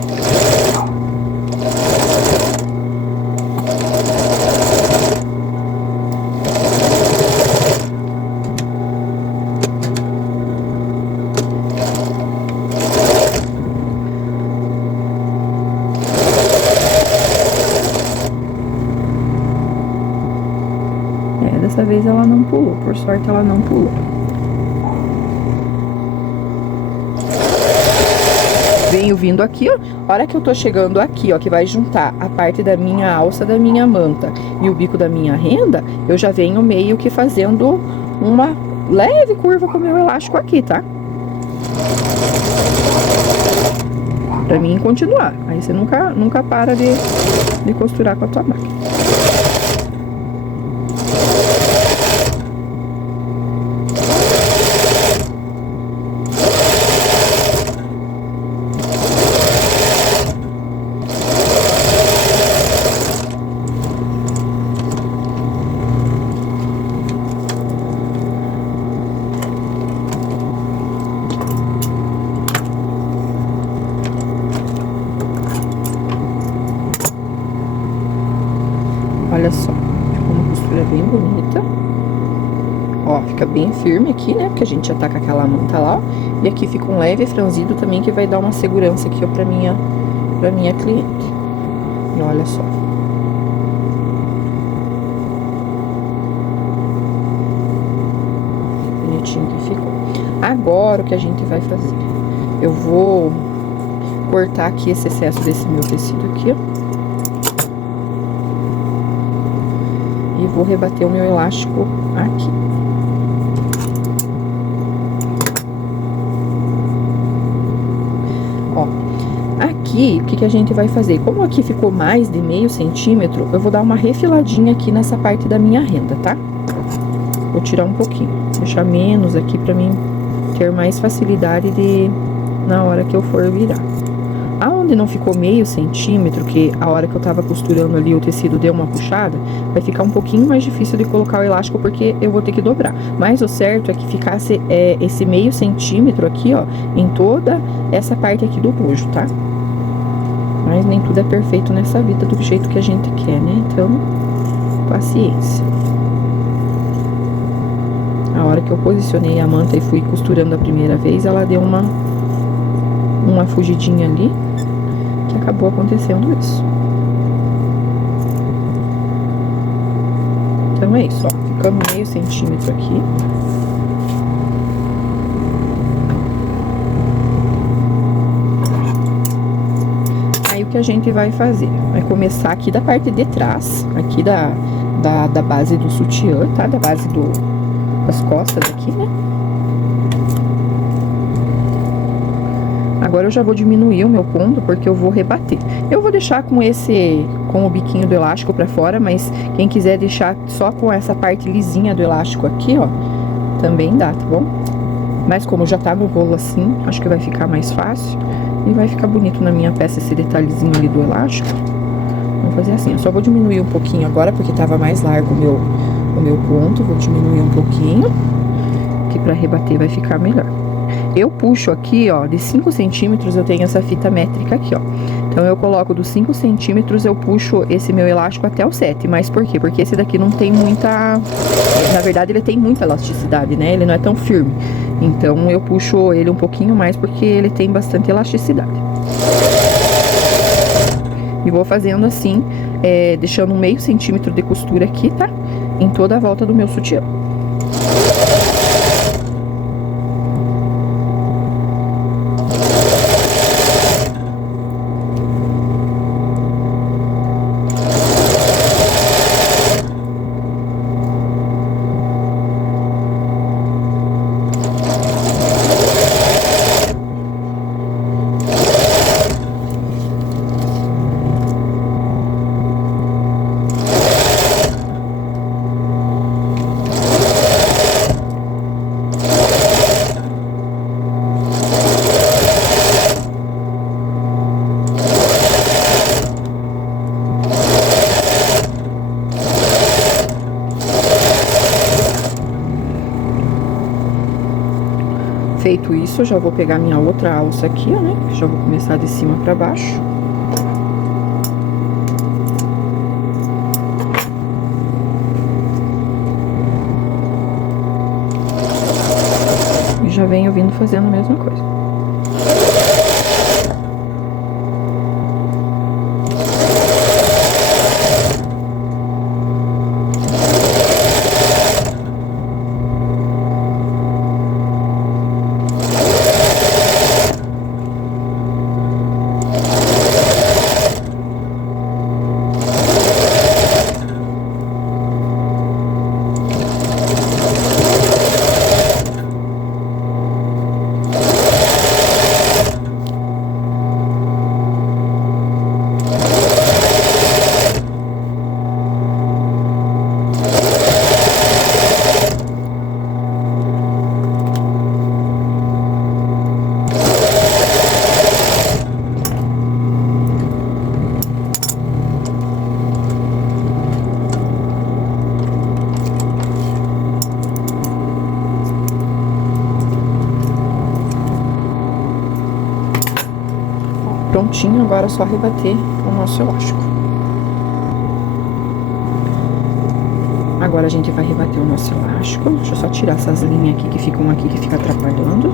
Dessa vez ela não pulou, por sorte ela não pulou. Venho vindo aqui, ó. A hora que eu tô chegando aqui, ó, que vai juntar a parte da minha alça da minha manta e o bico da minha renda, eu já venho meio que fazendo uma leve curva com o meu elástico aqui, tá? Pra mim continuar. Aí você nunca para de costurar com a tua máquina. Olha só, ficou uma costura bem bonita. Ó, fica bem firme aqui, né? Porque a gente já tá com aquela manta lá, ó. E aqui fica um leve franzido também, que vai dar uma segurança aqui, ó, pra minha cliente. E olha só. Bonitinho que ficou. Agora, o que a gente vai fazer? Eu vou cortar aqui esse excesso desse meu tecido aqui, ó. E vou rebater o meu elástico aqui. Ó, aqui, o que a gente vai fazer? Como aqui ficou mais de meio centímetro, eu vou dar uma refiladinha aqui nessa parte da minha renda, tá? Vou tirar um pouquinho, deixar menos aqui pra mim ter mais facilidade na hora que eu for virar. Aonde não ficou meio centímetro, que a hora que eu tava costurando ali o tecido deu uma puxada, vai ficar um pouquinho mais difícil de colocar o elástico, porque eu vou ter que dobrar. Mas o certo é que ficasse esse meio centímetro aqui, ó, em toda essa parte aqui do bojo, tá? Mas nem tudo é perfeito nessa vida do jeito que a gente quer, né? Então, paciência. A hora que eu posicionei a manta e fui costurando a primeira vez, ela deu uma fugidinha ali, que acabou acontecendo isso. Então é isso, ó, ficando meio centímetro aqui. Aí o que a gente vai fazer? Vai começar aqui da parte de trás, aqui da base do sutiã, tá? Da base das costas aqui, né? Agora eu já vou diminuir o meu ponto, porque eu vou rebater. Eu vou deixar com o biquinho do elástico pra fora, mas quem quiser deixar só com essa parte lisinha do elástico aqui, ó, também dá, tá bom? Mas como já tá no rolo assim, acho que vai ficar mais fácil e vai ficar bonito na minha peça esse detalhezinho ali do elástico. Vamos fazer assim, eu só vou diminuir um pouquinho agora, porque tava mais largo o meu ponto, vou diminuir um pouquinho, que pra rebater vai ficar melhor. Eu puxo aqui, ó, de 5 centímetros eu tenho essa fita métrica aqui, ó. Então, eu coloco dos 5 centímetros, eu puxo esse meu elástico até o 7. Mas por quê? Porque esse daqui não tem muita... Na verdade, ele tem muita elasticidade, né? Ele não é tão firme. Então, eu puxo ele um pouquinho mais, porque ele tem bastante elasticidade. E vou fazendo assim, deixando um meio centímetro de costura aqui, tá? Em toda a volta do meu sutiã. Feito isso, eu já vou pegar minha outra alça aqui, ó, né? Já vou começar de cima pra baixo. E já venho vindo fazendo a mesma coisa. Prontinho, agora é só rebater o nosso elástico. Agora a gente vai rebater o nosso elástico. Deixa eu só tirar essas linhas aqui que ficam aqui, que fica atrapalhando.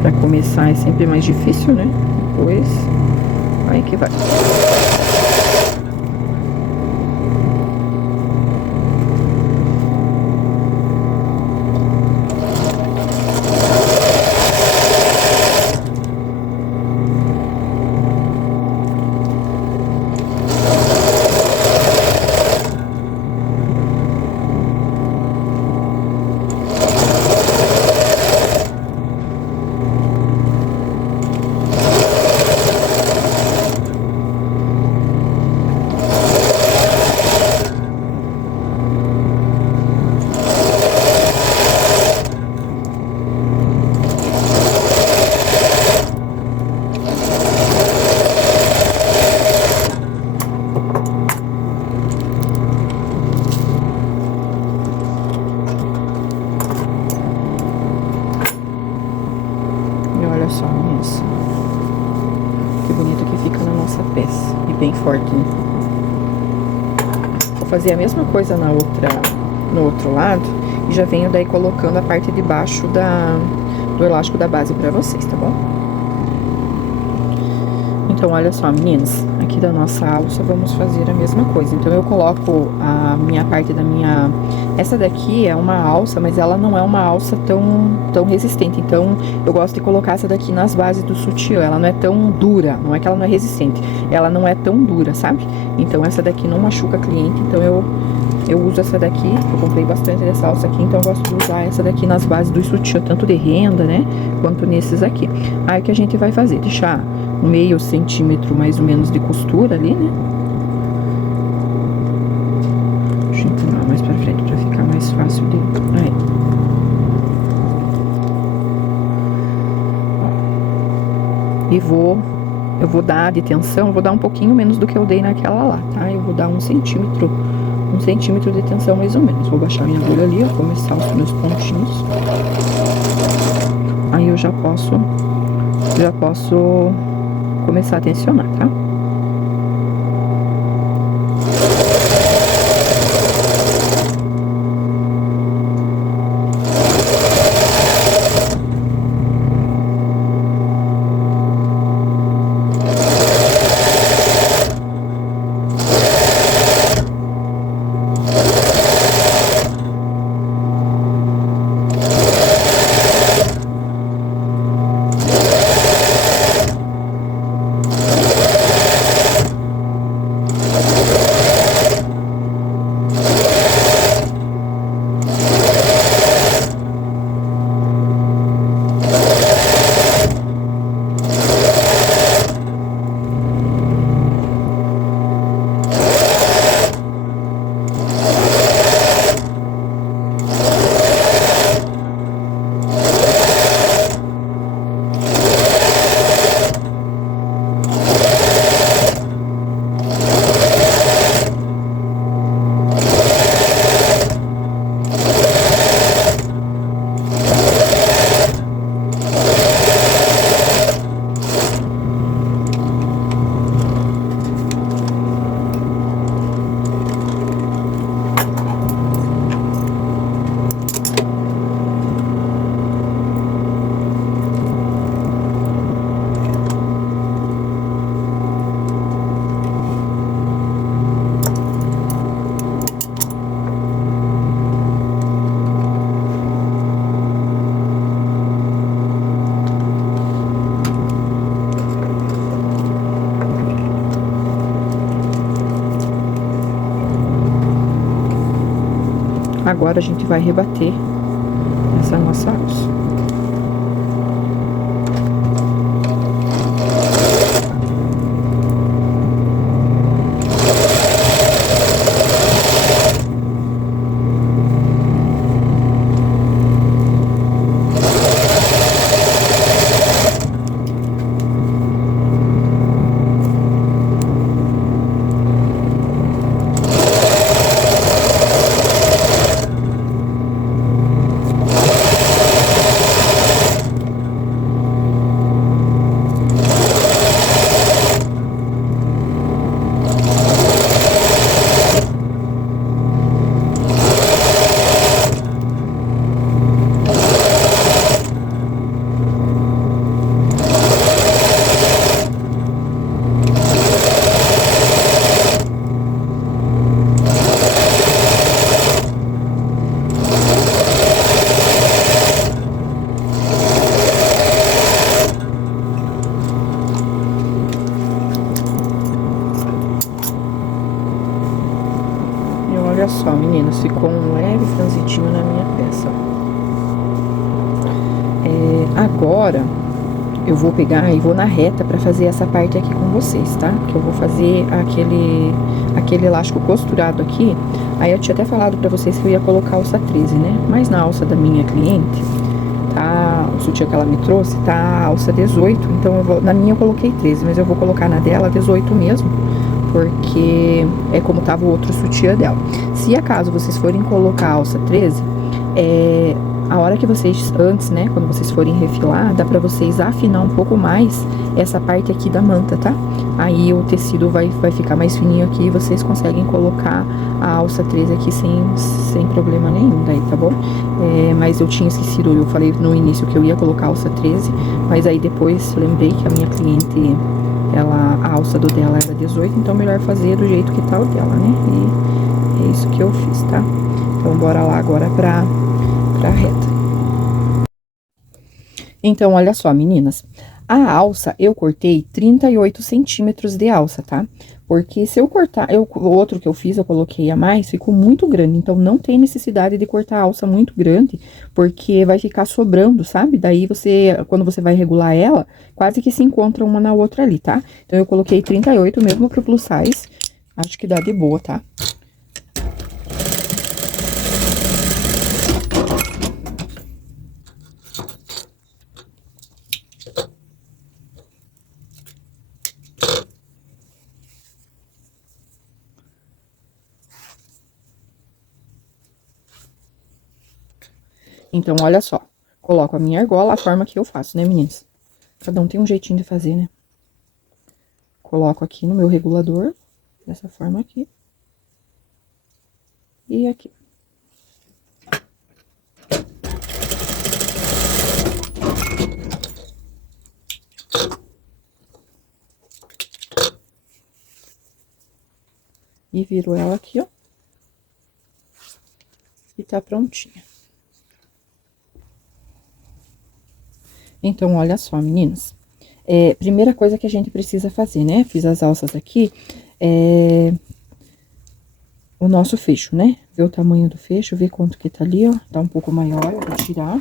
Pra começar é sempre mais difícil, né? Depois, vai que vai. Só isso. Que bonito que fica na nossa peça. E bem forte, né? Vou fazer a mesma coisa no outro lado. E já venho daí colocando a parte de baixo do elástico da base pra vocês, tá bom? Então, olha só, meninas. Aqui da nossa alça, vamos fazer a mesma coisa. Então, eu coloco a minha parte da minha... Essa daqui é uma alça, mas ela não é uma alça tão resistente. Então, eu gosto de colocar essa daqui nas bases do sutiã. Ela não é tão dura, não é que ela não é resistente. Ela não é tão dura, sabe? Então, essa daqui não machuca a cliente. Então, eu uso essa daqui. Eu comprei bastante dessa alça aqui, então eu gosto de usar essa daqui nas bases do sutiã. Tanto de renda, né? Quanto nesses aqui. Aí, o que a gente vai fazer? Deixar meio centímetro mais ou menos de costura ali, né? Deixa eu empurrar mais pra frente pra ficar mais fácil de... Aí. Ó. E eu vou dar de tensão, eu vou dar um pouquinho menos do que eu dei naquela lá, tá? Eu vou dar 1 centímetro de tensão mais ou menos. Vou baixar minha agulha ali, ó, começar os meus pontinhos. Aí eu já posso começar a tensionar, tá? Agora a gente vai rebater essa nossa alça. Olha só, meninas, ficou um leve transitinho na minha peça. Agora, eu vou pegar e vou na reta pra fazer essa parte aqui com vocês, tá? Que eu vou fazer aquele elástico costurado aqui. Aí eu tinha até falado pra vocês que eu ia colocar a alça 13, né? Mas na alça da minha cliente, tá? O sutiã que ela me trouxe, tá a alça 18. Então, na minha eu coloquei 13, mas eu vou colocar na dela 18 mesmo. Porque é como tava o outro sutiã dela. Se acaso vocês forem colocar a alça 13, a hora que vocês, antes, né, quando vocês forem refilar, dá pra vocês afinar um pouco mais essa parte aqui da manta, tá? Aí o tecido vai ficar mais fininho aqui e vocês conseguem colocar a alça 13 aqui sem problema nenhum, daí, tá bom? Mas eu tinha esquecido, eu falei no início que eu ia colocar a alça 13, mas aí depois lembrei que a minha cliente, a alça do dela era 18, então melhor fazer do jeito que tá o dela, né? E é isso que eu fiz, tá? Então bora lá agora pra reta. Então, olha só, meninas. A alça, eu cortei 38 centímetros de alça, tá? Porque se eu cortar, o outro que eu fiz, eu coloquei a mais, ficou muito grande. Então, não tem necessidade de cortar a alça muito grande, porque vai ficar sobrando, sabe? Daí, quando você vai regular ela, quase que se encontra uma na outra ali, tá? Então, eu coloquei 38 mesmo pro plus size. Acho que dá de boa, tá? Então, olha só. Coloco a minha argola, a forma que eu faço, né, meninas? Cada um tem um jeitinho de fazer, né? Coloco aqui no meu regulador, dessa forma aqui. E aqui. E viro ela aqui, ó. E tá prontinha. Então, olha só, meninas. Primeira coisa que a gente precisa fazer, né? Fiz as alças aqui. O nosso fecho, né? Ver o tamanho do fecho, ver quanto que tá ali, ó. Tá um pouco maior, eu vou tirar.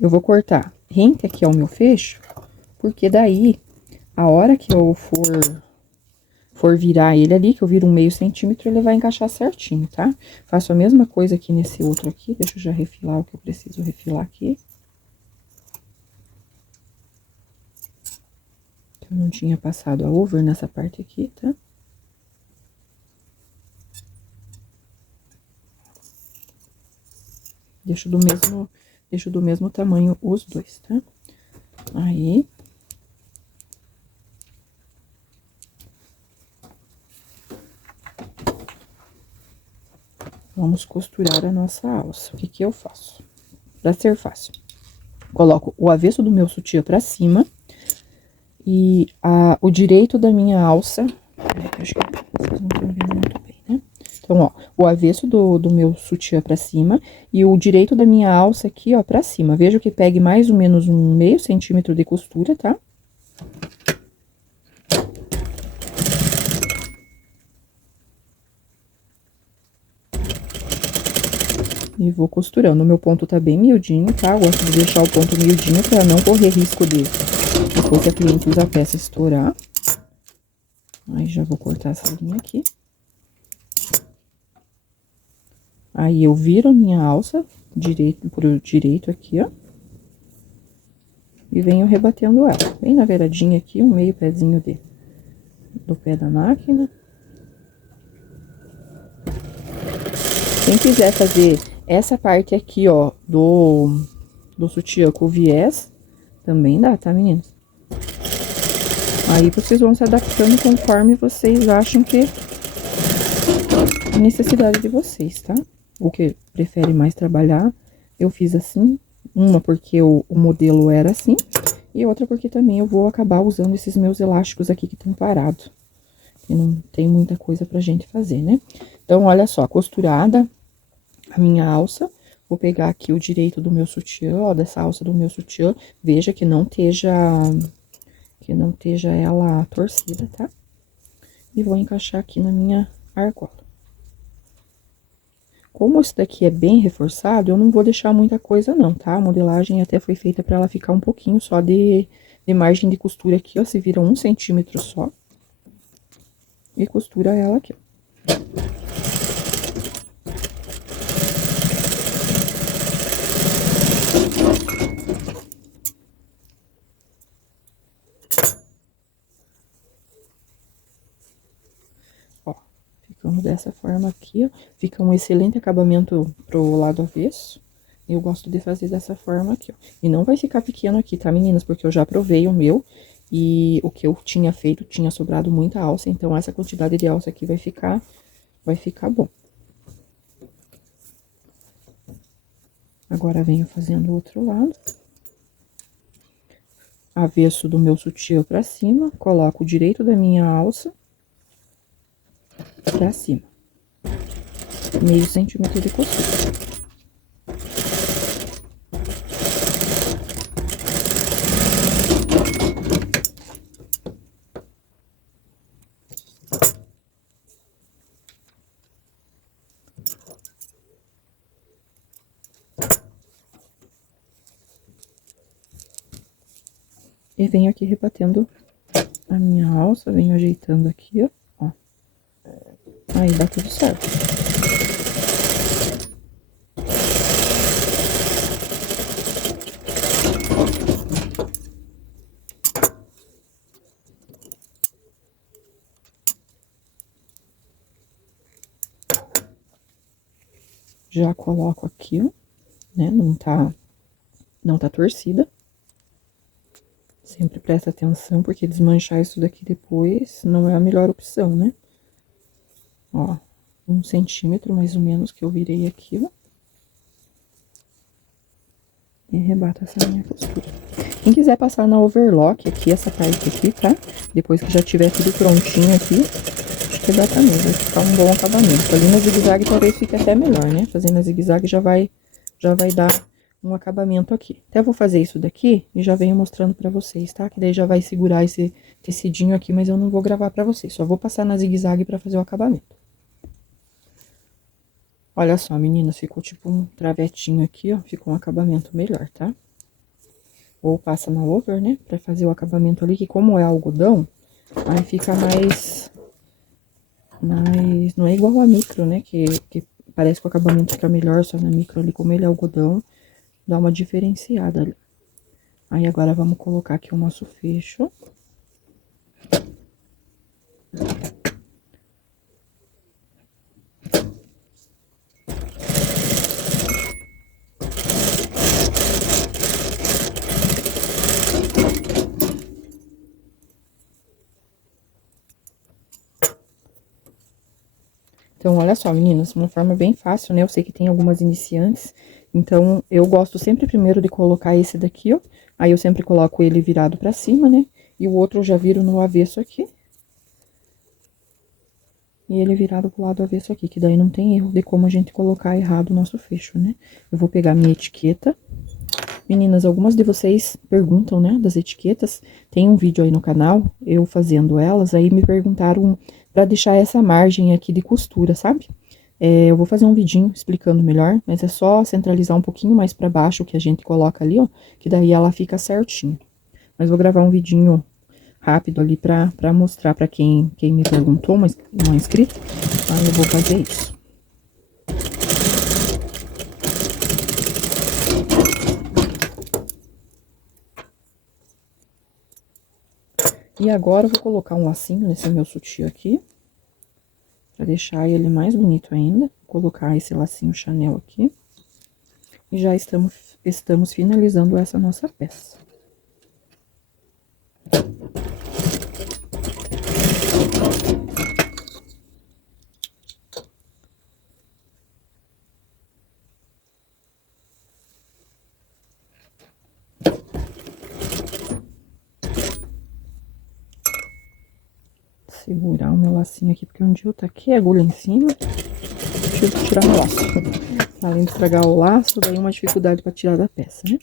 Eu vou cortar rente aqui ao meu fecho, porque daí, a hora que eu for virar ele ali, que eu viro um meio centímetro, ele vai encaixar certinho, tá? Faço a mesma coisa aqui nesse outro aqui, deixa eu já refilar o que eu preciso refilar aqui. Eu não tinha passado a over nessa parte aqui, tá? Deixo do mesmo tamanho os dois, tá? Aí. Vamos costurar a nossa alça. O que que eu faço? Pra ser fácil. Coloco o avesso do meu sutiã pra cima. E o direito da minha alça... Acho que vocês não estão vendo muito bem, né? Então, ó, o avesso do meu sutiã pra cima e o direito da minha alça aqui, ó, pra cima. Vejo que pegue mais ou menos um meio centímetro de costura, tá? E vou costurando. O meu ponto tá bem miudinho, tá? Eu gosto de deixar o ponto miudinho pra não correr risco de depois que a cliente usa a peça estourar. Aí, já vou cortar essa linha aqui. Aí, eu viro a minha alça pro direito aqui, ó. E venho rebatendo ela. Bem na beiradinha aqui, um meio pezinho do pé da máquina. Quem quiser fazer essa parte aqui, ó, do sutiã com viés, também dá, tá, meninas? Aí, vocês vão se adaptando conforme vocês acham que a necessidade de vocês, tá? O que prefere mais trabalhar, eu fiz assim. Uma porque o modelo era assim, e outra porque também eu vou acabar usando esses meus elásticos aqui que estão parados. E não tem muita coisa pra gente fazer, né? Então, olha só, costurada a minha alça, vou pegar aqui o direito do meu sutiã, ó, dessa alça do meu sutiã, veja que não esteja ela torcida, tá? E vou encaixar aqui na minha argola. Como esse daqui é bem reforçado, eu não vou deixar muita coisa não, tá? A modelagem até foi feita pra ela ficar um pouquinho só de margem de costura aqui, ó, se vira 1 centímetro só. E costura ela aqui, ó. Ficamos dessa forma aqui, ó. Fica um excelente acabamento pro lado avesso. Eu gosto de fazer dessa forma aqui, ó. E não vai ficar pequeno aqui, tá, meninas? Porque eu já provei o meu e o que eu tinha feito tinha sobrado muita alça. Então, essa quantidade de alça aqui vai ficar bom. Agora, venho fazendo o outro lado. Avesso do meu sutiã pra cima. Coloco o direito da minha alça pra cima. Meio centímetro de costura. E venho aqui rebatendo a minha alça, venho ajeitando aqui, ó. Aí dá tudo certo. Já coloco aqui, ó, né? Não tá torcida. Sempre presta atenção, porque desmanchar isso daqui depois não é a melhor opção, né? Ó, 1 centímetro mais ou menos que eu virei aqui, ó. E rebato essa minha costura. Quem quiser passar na overlock aqui, essa parte aqui, tá? Depois que já tiver tudo prontinho aqui, acho que dá também, vai ficar um bom acabamento. Ali na zigue-zague talvez fique até melhor, né? Fazendo a zigue-zague já vai dar um acabamento aqui. Até vou fazer isso daqui e já venho mostrando pra vocês, tá? Que daí já vai segurar esse tecidinho aqui, mas eu não vou gravar pra vocês. Só vou passar na zigue-zague pra fazer o acabamento. Olha só, meninas, ficou tipo um travetinho aqui, ó. Ficou um acabamento melhor, tá? Ou passa na over, né? Pra fazer o acabamento ali, que como é algodão, aí fica mais... Não é igual a micro, né? Que parece que o acabamento fica melhor só na micro ali. Como ele é algodão, dá uma diferenciada ali. Aí, agora, vamos colocar aqui o nosso fecho. Então, olha só, meninas, uma forma bem fácil, né? Eu sei que tem algumas iniciantes, então, eu gosto sempre primeiro de colocar esse daqui, ó. Aí, eu sempre coloco ele virado pra cima, né? E o outro eu já viro no avesso aqui. E ele virado pro lado avesso aqui, que daí não tem erro de como a gente colocar errado o nosso fecho, né? Eu vou pegar minha etiqueta. Meninas, algumas de vocês perguntam, né, das etiquetas. Tem um vídeo aí no canal, eu fazendo elas, aí me perguntaram pra deixar essa margem aqui de costura, sabe? Eu vou fazer um vidinho explicando melhor, mas é só centralizar um pouquinho mais pra baixo o que a gente coloca ali, ó, que daí ela fica certinho. Mas vou gravar um vidinho rápido ali pra mostrar pra quem me perguntou, mas não é inscrito, aí eu vou fazer isso. E agora eu vou colocar um lacinho nesse meu sutiã aqui, pra deixar ele mais bonito ainda. Vou colocar esse lacinho Chanel aqui. E já estamos finalizando essa nossa peça. Segurar o meu lacinho aqui, porque um dia eu taquei a agulha em cima, tive que tirar meu laço. Além de estragar o laço, daí uma dificuldade pra tirar da peça, né?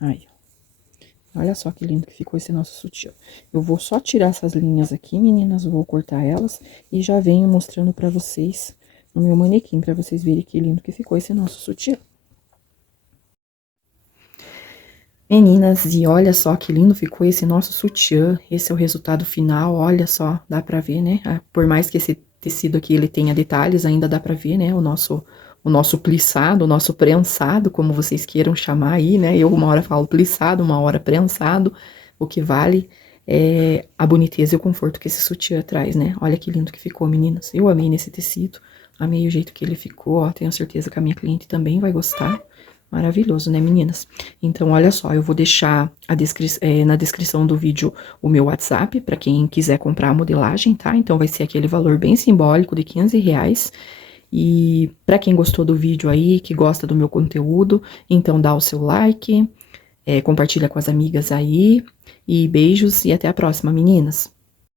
Aí, olha só que lindo que ficou esse nosso sutiã. Eu vou só tirar essas linhas aqui, meninas, vou cortar elas e já venho mostrando pra vocês no meu manequim, pra vocês verem que lindo que ficou esse nosso sutiã. Meninas, e olha só que lindo ficou esse nosso sutiã, esse é o resultado final, olha só, dá pra ver, né? Por mais que esse tecido aqui ele tenha detalhes, ainda dá pra ver, né? O nosso plissado, o nosso prensado, como vocês queiram chamar aí, né? Eu uma hora falo plissado, uma hora prensado, o que vale é a boniteza e o conforto que esse sutiã traz, né? Olha que lindo que ficou, meninas. Eu amei nesse tecido, amei o jeito que ele ficou, ó, tenho certeza que a minha cliente também vai gostar. Maravilhoso, né, meninas? Então, olha só, eu vou deixar na descrição do vídeo o meu WhatsApp, para quem quiser comprar a modelagem, tá? Então, vai ser aquele valor bem simbólico de R$ 15. E para quem gostou do vídeo aí, que gosta do meu conteúdo, então dá o seu like, compartilha com as amigas aí. E beijos e até a próxima, meninas!